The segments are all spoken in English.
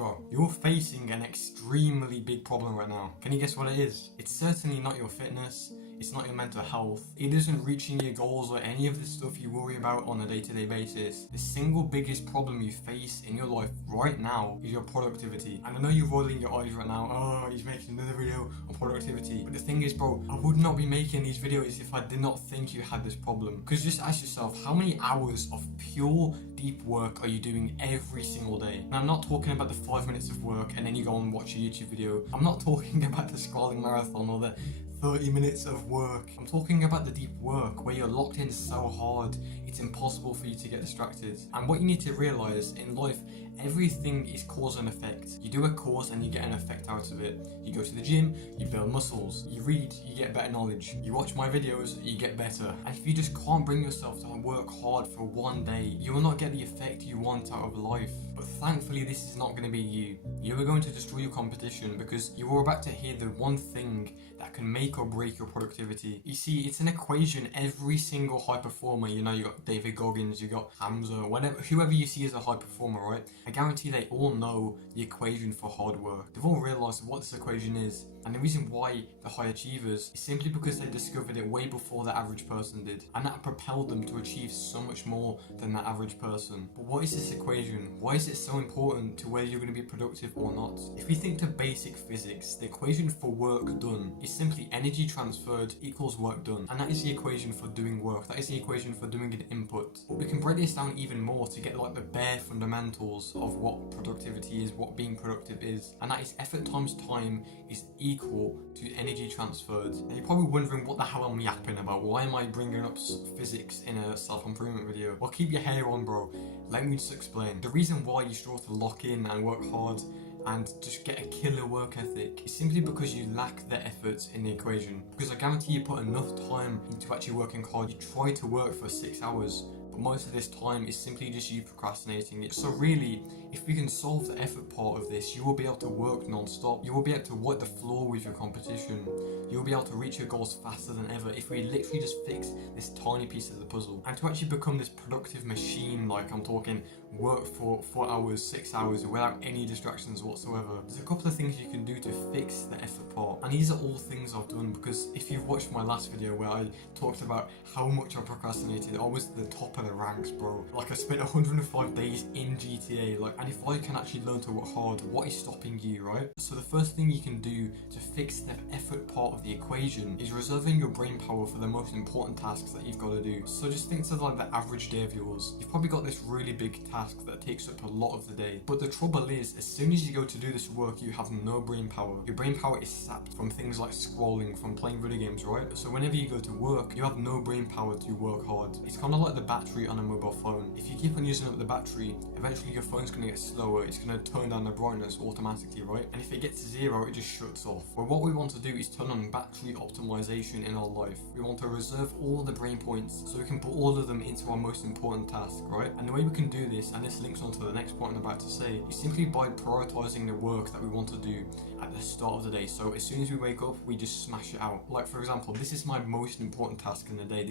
bro, you're facing an extremely big problem right now. Can you guess what it is? It's certainly not your fitness, it's not your mental health, it isn't reaching your goals or any of the stuff you worry about on a day-to-day basis. The single biggest problem you face in your life right now is your productivity. And I know you're rolling your eyes right now, oh, he's making another video on productivity. But the thing is, bro, I would not be making these videos if I did not think you had this problem. Because just ask yourself, how many hours of pure deep work are you doing every single day? Now, I'm not talking about the 5 minutes of work and then you go and watch a YouTube video. I'm not talking about the scrolling marathon or the 30 minutes of work. I'm talking about the deep work where you're locked in so hard it's impossible for you to get distracted. And what you need to realize in life, everything is cause and effect. You do a cause and you get an effect out of it. You go to the gym, you build muscles. You read, you get better knowledge. You watch my videos, you get better. And if you just can't bring yourself to work hard for one day, you will not get the effect you want out of life. But thankfully, this is not going to be you. You are going to destroy your competition because you are about to hear the one thing that can make or break your productivity. You see, it's an equation every single high performer, you know, you got David Goggins, you got Hamza, whatever, whoever you see as a high performer, right? I guarantee they all know the equation for hard work. They've all realized what this equation is. And the reason why they're high achievers is simply because they discovered it way before the average person did. And that propelled them to achieve so much more than the average person. But what is this equation? Why is it so important to whether you're going to be productive or not? If we think to basic physics, the equation for work done is simply energy transferred equals work done. And that is the equation for doing work. That is the equation for doing an input. But we can break this down even more to get like the bare fundamentals of what productivity is, what being productive is. And that is effort times time is equal to energy transferred. Now you're probably wondering what the hell I'm yapping about. Why am I bringing up physics in a self-improvement video? Well, keep your hair on, bro. Let me just explain. The reason why you struggle to lock in and work hard and just get a killer work ethic is simply because you lack the effort in the equation. Because I guarantee you put enough time into actually working hard. You try to work for 6 hours, but most of this time is simply just you procrastinating it. So really, if we can solve the effort part of this, you will be able to work non-stop. You will be able to wipe the floor with your competition. You'll be able to reach your goals faster than ever if we literally just fix this tiny piece of the puzzle. And to actually become this productive machine, like I'm talking work for 4 hours, 6 hours without any distractions whatsoever, there's a couple of things you can do to fix the effort part. And these are all things I've done because if you've watched my last video where I talked about how much I procrastinated, I was at the top of the ranks, bro. Like I spent 105 days in GTA, like, and if I can actually learn to work hard, what is stopping you, right? So the first thing you can do to fix the effort part of the equation is reserving your brain power for the most important tasks that you've got to do. So just think to like the average day of yours. You've probably got this really big task that takes up a lot of the day. But the trouble is, as soon as you go to do this work, you have no brain power. Your brain power is sapped from things like scrolling, from playing video games, right? So whenever you go to work, you have no brain power to work hard. It's kind of like the battery on a mobile phone. If you keep on using up the battery, eventually your phone's going to get slower. It's going to turn down the brightness automatically, right? And if it gets to 0, it just shuts off. Well, what we want to do is turn on battery optimization in our life. We want to reserve all the brain points so we can put all of them into our most important task, right? And the way we can do this, and this links on to the next point I'm about to say, is simply by prioritizing the work that we want to do at the start of the day. So as soon as we wake up, we just smash it out. Like for example, this is my most important task in the day.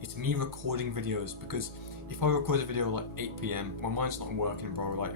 It's me recording videos, because if I record a video like 8 PM, my mind's not working, bro. Like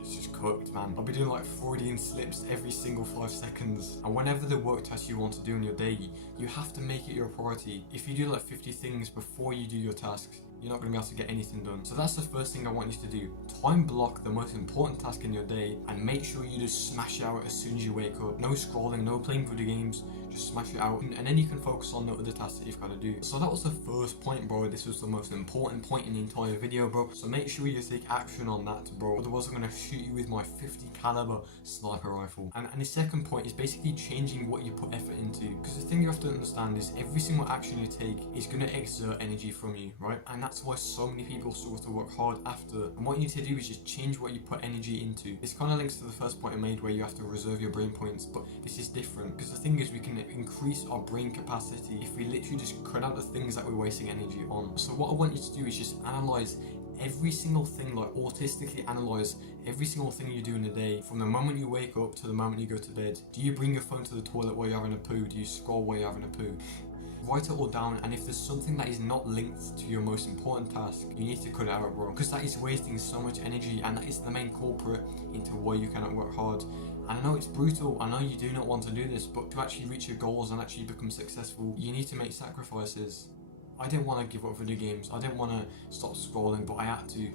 it's just cooked, man. I'll be doing like Freudian slips every single 5 seconds. And whenever the work task you want to do in your day, you have to make it your priority. If you do like 50 things before you do your tasks, you're not going to be able to get anything done. So that's the first thing I want you to do. Time block the most important task in your day and make sure you just smash it out as soon as you wake up. No scrolling, no playing video games, just smash it out. And then you can focus on the other tasks that you've got to do. So that was the first point, bro. This was the most important point in the entire video, bro. So make sure you take action on that, bro. Otherwise I'm going to shoot you with my 50 caliber sniper rifle. And the second point is basically changing what you put effort into. Because the thing you have to understand is every single action you take is going to exert energy from you, right? And that's why so many people struggle to work hard after. And what you need to do is just change what you put energy into. This kind of links to the first point I made where you have to reserve your brain points, but this is different because the thing is we can increase our brain capacity if we literally just cut out the things that we're wasting energy on. So what I want you to do is just analyze every single thing, like autistically analyze every single thing you do in a day from the moment you wake up to the moment you go to bed. Do you bring your phone to the toilet while you're having a poo? Do you scroll while you're having a poo? write it all down, and if there's something that is not linked to your most important task, you need to cut it out, bro, because that is wasting so much energy, and that is the main culprit into why you cannot work hard. And I know it's brutal, I know you do not want to do this, but to actually reach your goals and actually become successful, you need to make sacrifices. I didn't want to give up video games, I didn't want to stop scrolling, but I had to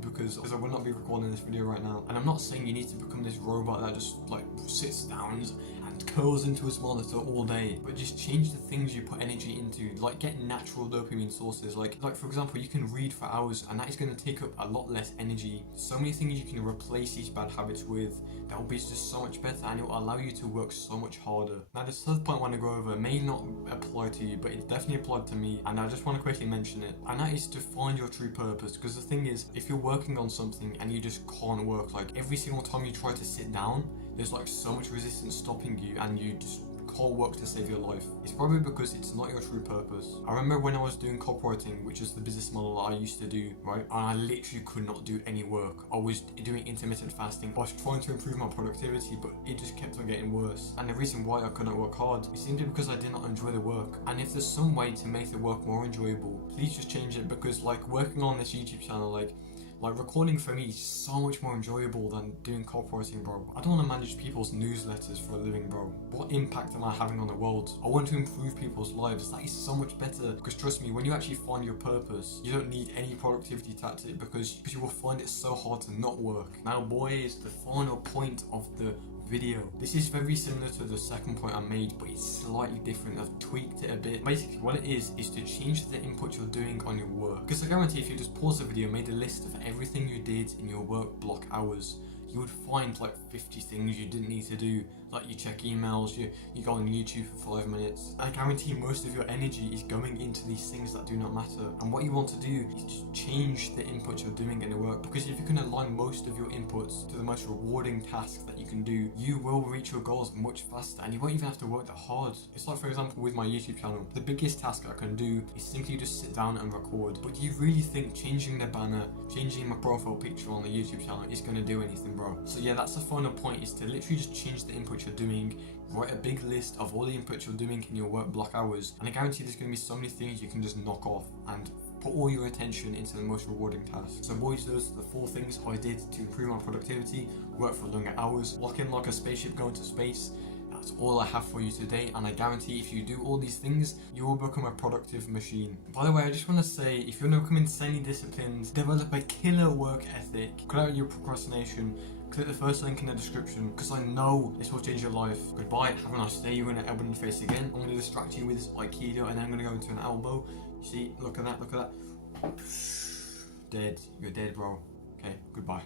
because I would not be recording this video right now. And I'm not saying you need to become this robot that just like sits down and curls into his monitor all day, but just change the things you put energy into, like get natural dopamine sources. Like for example, you can read for hours and that is going to take up a lot less energy. So many things you can replace these bad habits with that will be just so much better, and it will allow you to work so much harder. Now the third point I want to go over may not apply to you, but it definitely applied to me, and I just want to quickly mention it, and that is to find your true purpose. Because the thing is, if you're working on something and you just can't work, like every single time you try to sit down, there's like so much resistance stopping you and you just can't work to save your life. It's probably because it's not your true purpose. I remember when I was doing copywriting, which is the business model that I used to do, right? And I literally could not do any work. I was doing intermittent fasting. I was trying to improve my productivity, but it just kept on getting worse. And the reason why I couldn't work hard is simply because I did not enjoy the work. And if there's some way to make the work more enjoyable, please just change it, because like working on this YouTube channel, like recording for me is so much more enjoyable than doing copywriting, bro. I don't want to manage people's newsletters for a living, bro. What impact am I having on the world? I want to improve people's lives. That is so much better, because trust me, when you actually find your purpose, you don't need any productivity tactic, because you will find it so hard to not work. Now boys, the final point of the video. This is very similar to the second point I made, but it's slightly different. I've tweaked it a bit. Basically what it is to change the input you're doing on your work. Because I guarantee if you just pause the video, made a list of everything you did in your work block hours, you would find like 50 things you didn't need to do. Like you check emails, you go on YouTube for 5 minutes. I guarantee most of your energy is going into these things that do not matter. And what you want to do is just change the input you're doing in the work, because if you can align most of your inputs to the most rewarding tasks that you can do, you will reach your goals much faster, and you won't even have to work that hard. It's like, for example, with my YouTube channel, the biggest task I can do is simply just sit down and record. But do you really think changing the banner, changing my profile picture on the YouTube channel is going to do anything, bro? So yeah, that's the final point, is to literally just change the input you're doing. Write a big list of all the inputs you're doing in your work block hours, and I guarantee there's going to be so many things you can just knock off and put all your attention into the most rewarding tasks. So boys, those are the 4 things I did to improve my productivity, work for longer hours, lock in like a spaceship going to space. That's all I have for you today, and I guarantee if you do all these things, you will become a productive machine. By the way, I just want to say, if you want to become insanely disciplined, develop a killer work ethic, cut out your procrastination, click the first link in the description, because I know this will change your life. Goodbye, have a nice day. You're going to elbow in the face again. I'm going to distract you with this Aikido, and then I'm going to go into an elbow. You see, look at that, look at that. Dead. You're dead, bro. Okay, goodbye.